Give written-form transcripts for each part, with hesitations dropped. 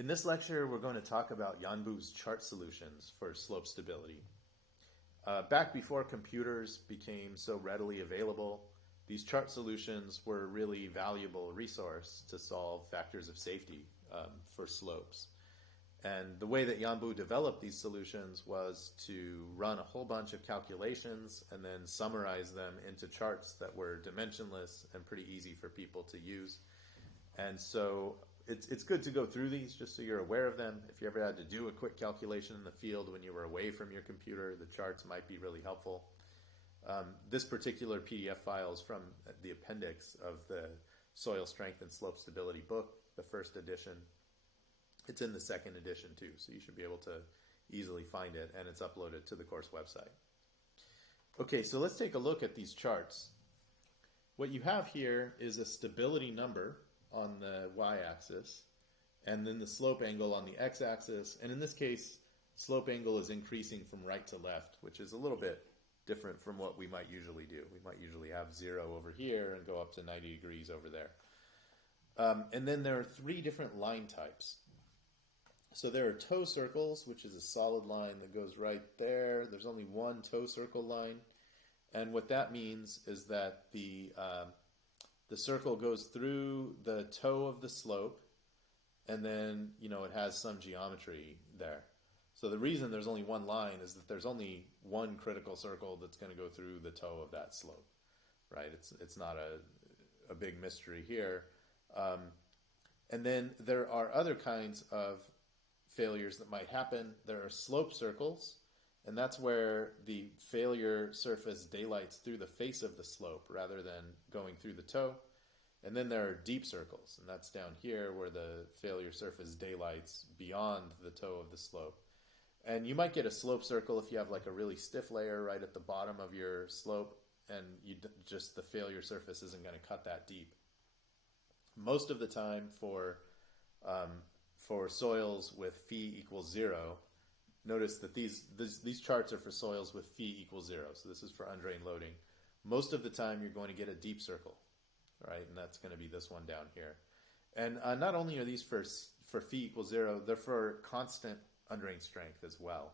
In this lecture, we're going to talk about Janbu's chart solutions for slope stability. Back before computers became so readily available, these chart solutions were a really valuable resource to solve factors of safety for slopes. And the way that Janbu developed these solutions was to run a whole bunch of calculations and then summarize them into charts that were dimensionless and pretty easy for people to use. And so it's good to go through these just so you're aware of them. If you ever had to do a quick calculation in the field when you were away from your computer, the charts might be really helpful. This particular PDF file is from the appendix of the Soil Strength and Slope Stability book, the first edition. It's in the second edition too, so you should be able to easily find it, and it's uploaded to the course website. Okay, so let's take a look at these charts. What you have here is a stability number on the y-axis, and then the slope angle on the x-axis, and in this case, slope angle is increasing from right to left, which is a little bit different from what we might usually do. We might usually have 0 over here and go up to 90 degrees over there. And then there are 3 different line types. So there are toe circles, which is a solid line that goes right there. There's only one toe circle line. And what that means is that the circle goes through the toe of the slope, and then, it has some geometry there. So the reason there's only one line is that there's only one critical circle that's going to go through the toe of that slope, right? It's not a big mystery here. And then there are other kinds of failures that might happen. There are slope circles, and that's where the failure surface daylights through the face of the slope rather than going through the toe. And then there are deep circles, and that's down here where the failure surface daylights beyond the toe of the slope. And you might get a slope circle if you have like a really stiff layer right at the bottom of your slope, and just the failure surface isn't going to cut that deep. Most of the time for soils with phi equals 0, notice that these charts are for soils with phi equals 0. So this is for undrained loading. Most of the time you're going to get a deep circle, right? And that's going to be this one down here. And not only are these for phi equals 0, they're for constant undrained strength as well.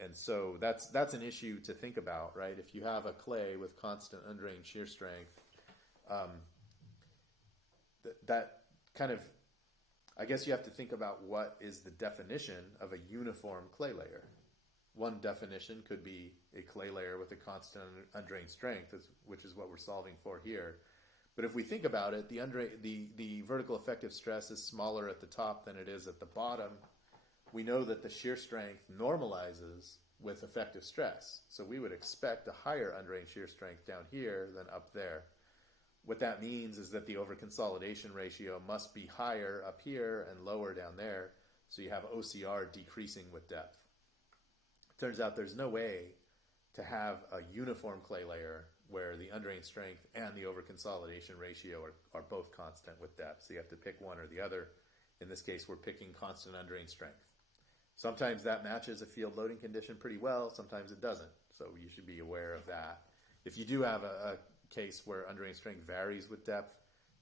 And so that's an issue to think about, right? If you have a clay with constant undrained shear strength, that kind of, I guess you have to think about what is the definition of a uniform clay layer. One definition could be a clay layer with a constant undrained strength, which is what we're solving for here. But if we think about it, the vertical effective stress is smaller at the top than it is at the bottom. We know that the shear strength normalizes with effective stress. So we would expect a higher undrained shear strength down here than up there. What that means is that the overconsolidation ratio must be higher up here and lower down there, so you have OCR decreasing with depth. It turns out there's no way to have a uniform clay layer where the undrained strength and the overconsolidation ratio are both constant with depth, so you have to pick one or the other. In this case, we're picking constant undrained strength. Sometimes that matches a field loading condition pretty well, sometimes it doesn't, so you should be aware of that. If you do have a case where undrained strength varies with depth,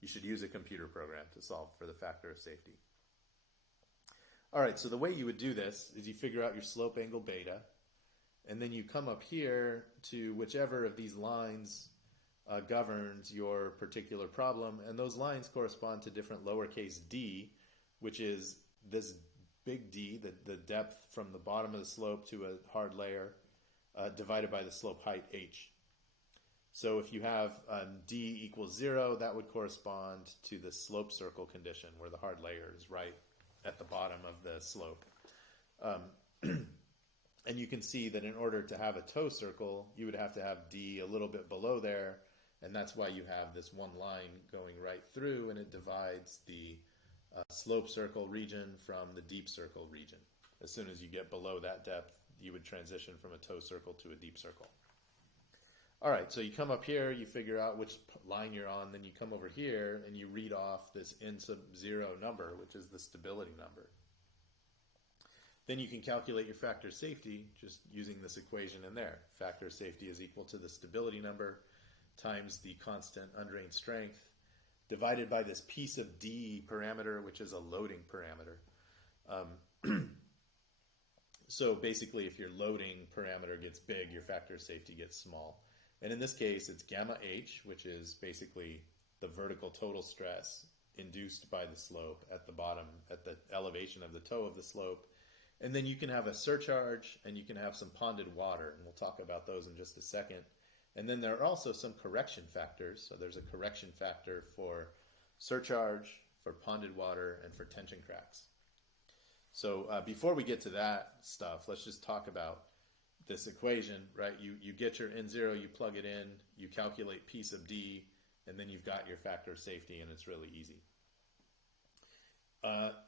you should use a computer program to solve for the factor of safety. All right, so the way you would do this is you figure out your slope angle beta, and then you come up here to whichever of these lines governs your particular problem, and those lines correspond to different lowercase d, which is this big D, the depth from the bottom of the slope to a hard layer, divided by the slope height h. So if you have D equals 0, that would correspond to the slope circle condition where the hard layer is right at the bottom of the slope. And you can see that in order to have a toe circle, you would have to have D a little bit below there, and that's why you have this one line going right through, and it divides the slope circle region from the deep circle region. As soon as you get below that depth, you would transition from a toe circle to a deep circle. All right, so you come up here, you figure out which line you're on, then you come over here and you read off this n sub 0 number, which is the stability number. Then you can calculate your factor of safety just using this equation in there. Factor of safety is equal to the stability number times the constant undrained strength divided by this piece of D parameter, which is a loading parameter. So basically, if your loading parameter gets big, your factor of safety gets small. And in this case, it's gamma H, which is basically the vertical total stress induced by the slope at the bottom, at the elevation of the toe of the slope. And then you can have a surcharge, and you can have some ponded water, and we'll talk about those in just a second. And then there are also some correction factors. So there's a correction factor for surcharge, for ponded water, and for tension cracks. So before we get to that stuff, let's just talk about this equation, right? You get your N0, you plug it in, you calculate P sub D, and then you've got your factor of safety, and it's really easy.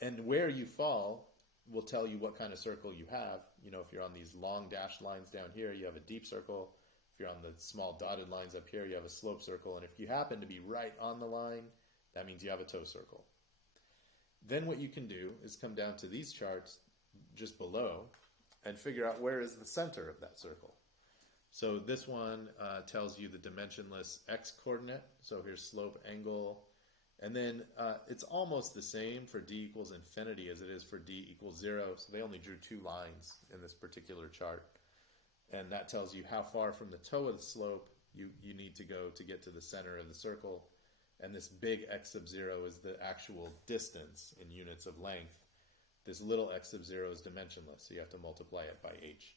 And where you fall will tell you what kind of circle you have. You know, if you're on these long dashed lines down here, you have a deep circle. If you're on the small dotted lines up here, you have a slope circle. And if you happen to be right on the line, that means you have a toe circle. Then what you can do is come down to these charts just below and figure out where is the center of that circle. So this one tells you the dimensionless x coordinate. So here's slope, angle, and then it's almost the same for d equals infinity as it is for d equals 0. So they only drew 2 lines in this particular chart. And that tells you how far from the toe of the slope you need to go to get to the center of the circle. And this big x sub 0 is the actual distance in units of length. This little x sub 0 is dimensionless, so you have to multiply it by h.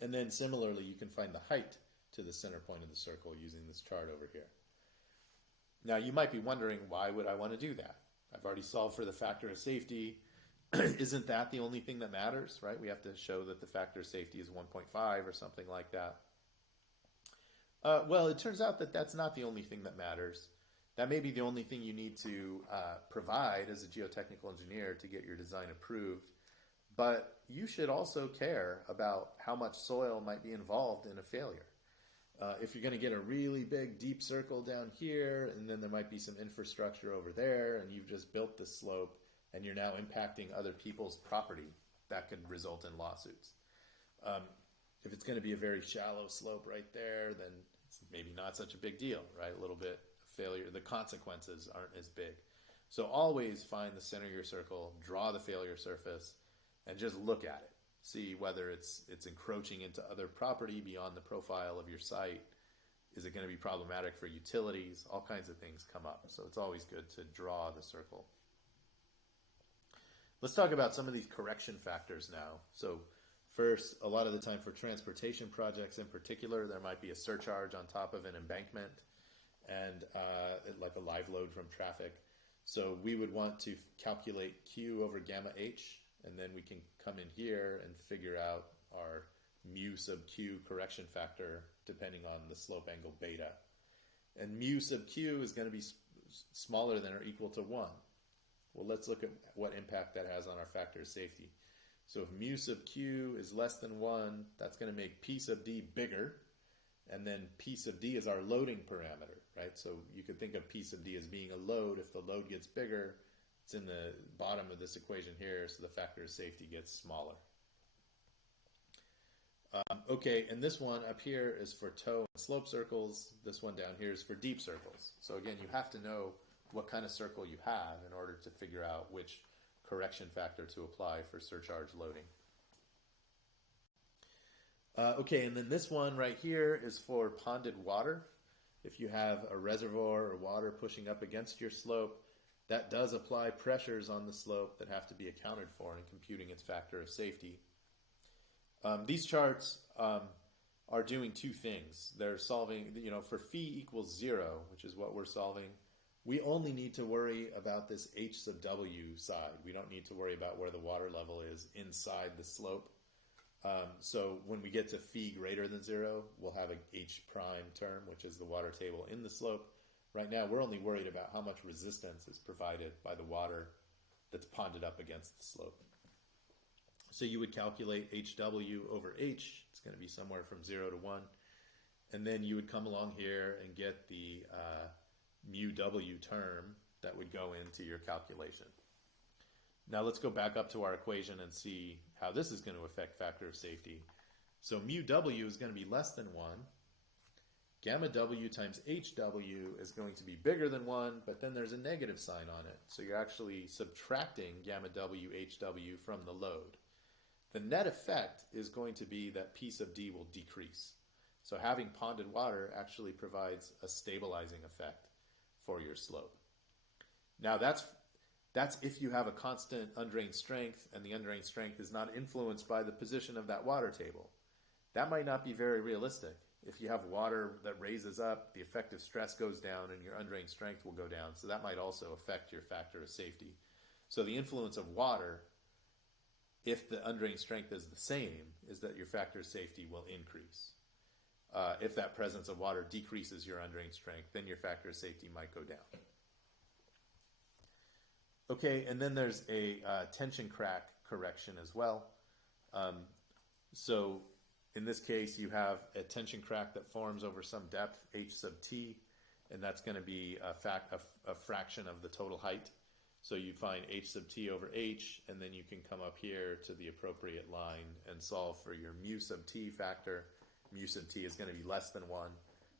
And then similarly, you can find the height to the center point of the circle using this chart over here. Now, you might be wondering, why would I want to do that? I've already solved for the factor of safety. Isn't that the only thing that matters, right? We have to show that the factor of safety is 1.5 or something like that. Well, it turns out that that's not the only thing that matters. That may be the only thing you need to provide as a geotechnical engineer to get your design approved. But you should also care about how much soil might be involved in a failure. If you're going to get a really big, deep circle down here, and then there might be some infrastructure over there, and you've just built this slope, and you're now impacting other people's property, that could result in lawsuits. If it's going to be a very shallow slope right there, then it's maybe not such a big deal, right? A little bit of failure. The consequences aren't as big. So always find the center of your circle, draw the failure surface, and just look at it. See whether it's encroaching into other property beyond the profile of your site. Is it going to be problematic for utilities? All kinds of things come up. So it's always good to draw the circle. Let's talk about some of these correction factors now. So first, a lot of the time for transportation projects in particular, there might be a surcharge on top of an embankment and like a live load from traffic. So we would want to calculate Q over gamma H, and then we can come in here and figure out our mu sub Q correction factor depending on the slope angle beta. And mu sub Q is going to be smaller than or equal to 1. Well, let's look at what impact that has on our factor of safety. So if mu sub Q is less than 1, that's going to make P sub D bigger. And then P sub D is our loading parameter, right? So you could think of P sub D as being a load. If the load gets bigger, it's in the bottom of this equation here, so the factor of safety gets smaller. Okay, and this one up here is for toe and slope circles. This one down here is for deep circles. So again, you have to know what kind of circle you have in order to figure out which correction factor to apply for surcharge loading. Okay, and then this one right here is for ponded water. If you have a reservoir or water pushing up against your slope, that does apply pressures on the slope that have to be accounted for in computing its factor of safety. These charts are doing 2 things. They're solving, for phi equals 0, which is what we're solving, we only need to worry about this h sub w side. We don't need to worry about where the water level is inside the slope. So when we get to phi greater than 0, we'll have an h prime term, which is the water table in the slope. Right now, we're only worried about how much resistance is provided by the water that's ponded up against the slope. So you would calculate HW over H. It's going to be somewhere from 0 to 1. And then you would come along here and get the mu W term that would go into your calculation. Now let's go back up to our equation and see how this is going to affect factor of safety. So mu W is going to be less than 1. gamma W times HW is going to be bigger than 1, but then there's a negative sign on it. So you're actually subtracting gamma W HW from the load. The net effect is going to be that P sub D will decrease. So having ponded water actually provides a stabilizing effect for your slope. Now that's if you have a constant undrained strength and the undrained strength is not influenced by the position of that water table. That might not be very realistic. If you have water that raises up, the effective stress goes down and your undrained strength will go down. So that might also affect your factor of safety. So the influence of water, if the undrained strength is the same, is that your factor of safety will increase. If that presence of water decreases your undrained strength, then your factor of safety might go down. Okay, and then there's a tension crack correction as well. So in this case, you have a tension crack that forms over some depth, h sub t, and that's going to be a fraction of the total height. So you find h sub t over h, and then you can come up here to the appropriate line and solve for your mu sub t factor. Mu sub t is going to be less than 1.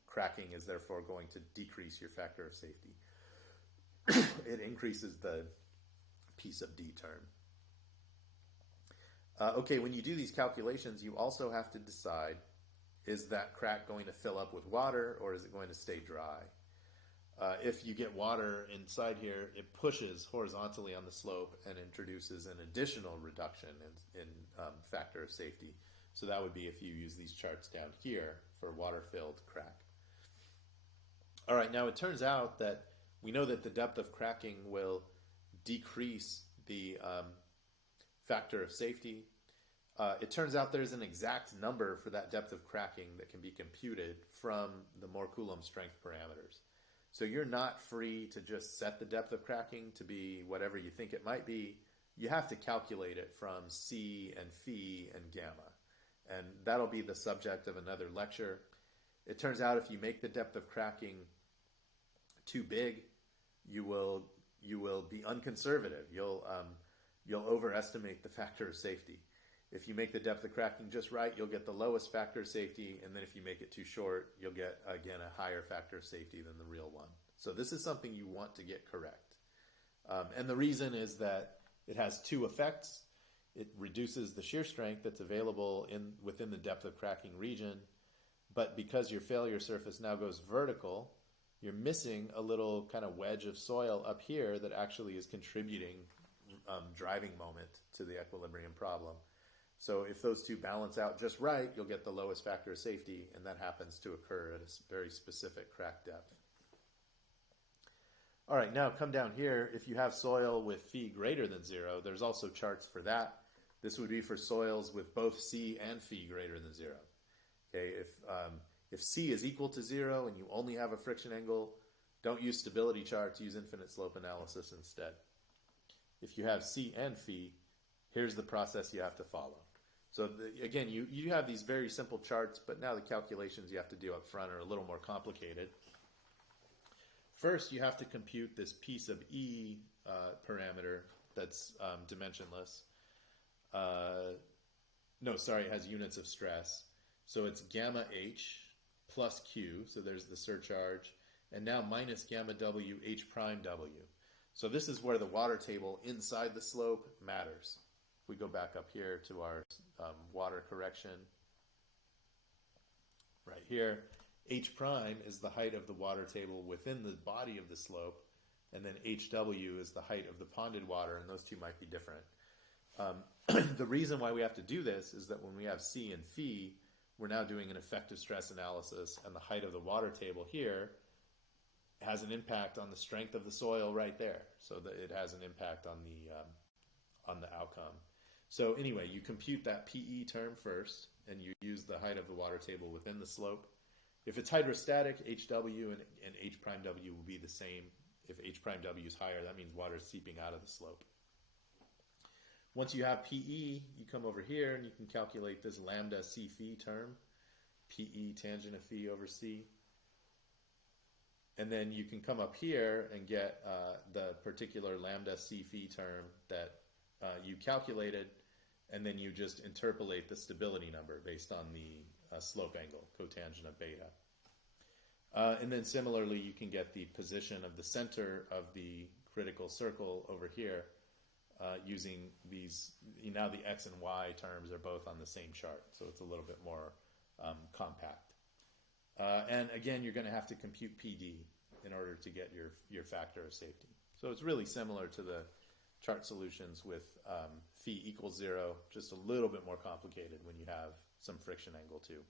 Cracking is therefore going to decrease your factor of safety. It increases the P sub D term. Okay, when you do these calculations, you also have to decide, is that crack going to fill up with water or is it going to stay dry? If you get water inside here, it pushes horizontally on the slope and introduces an additional reduction in factor of safety. So that would be if you use these charts down here for water-filled crack. All right, now it turns out that we know that the depth of cracking will decrease the factor of safety. It turns out there's an exact number for that depth of cracking that can be computed from the Mohr Coulomb strength parameters. So you're not free to just set the depth of cracking to be whatever you think it might be. You have to calculate it from C and phi and gamma. And that'll be the subject of another lecture. It turns out if you make the depth of cracking too big, you will be unconservative. You'll overestimate the factor of safety. If you make the depth of cracking just right, you'll get the lowest factor of safety, and then if you make it too short, you'll get, again, a higher factor of safety than the real one. So this is something you want to get correct. And the reason is that it has two effects. It reduces the shear strength that's available within the depth of cracking region, but because your failure surface now goes vertical, you're missing a little kind of wedge of soil up here that actually is contributing driving moment to the equilibrium problem. So if those two balance out just right, you'll get the lowest factor of safety, and that happens to occur at a very specific crack depth. All right, now come down here. If you have soil with phi greater than 0, there's also charts for that. This would be for soils with both C and phi greater than 0. Okay, if C is equal to 0 and you only have a friction angle, don't use stability charts, use infinite slope analysis instead. If you have C and phi, here's the process you have to follow. So again, you have these very simple charts, but now the calculations you have to do up front are a little more complicated. First, you have to compute this P sub E parameter that's dimensionless. It has units of stress. So it's gamma H plus Q, so there's the surcharge, and now minus gamma W H prime W. So this is where the water table inside the slope matters. If we go back up here to our water correction, right here, H prime is the height of the water table within the body of the slope, and then HW is the height of the ponded water, and those two might be different. The reason why we have to do this is that when we have C and phi, we're now doing an effective stress analysis, and the height of the water table here has an impact on the strength of the soil right there. So that it has an impact on the outcome. So anyway, you compute that PE term first, and you use the height of the water table within the slope. If it's hydrostatic, HW and H prime W will be the same. If H prime W is higher, that means water is seeping out of the slope. Once you have PE, you come over here and you can calculate this lambda C phi term, PE tangent of phi over C. And then you can come up here and get the particular lambda C phi term that you calculated, and then you just interpolate the stability number based on the slope angle, cotangent of beta. And then similarly, you can get the position of the center of the critical circle over here using these. Now the X and Y terms are both on the same chart, so it's a little bit more compact. And again, you're going to have to compute PD in order to get your factor of safety. So it's really similar to the chart solutions with phi equals 0, just a little bit more complicated when you have some friction angle too.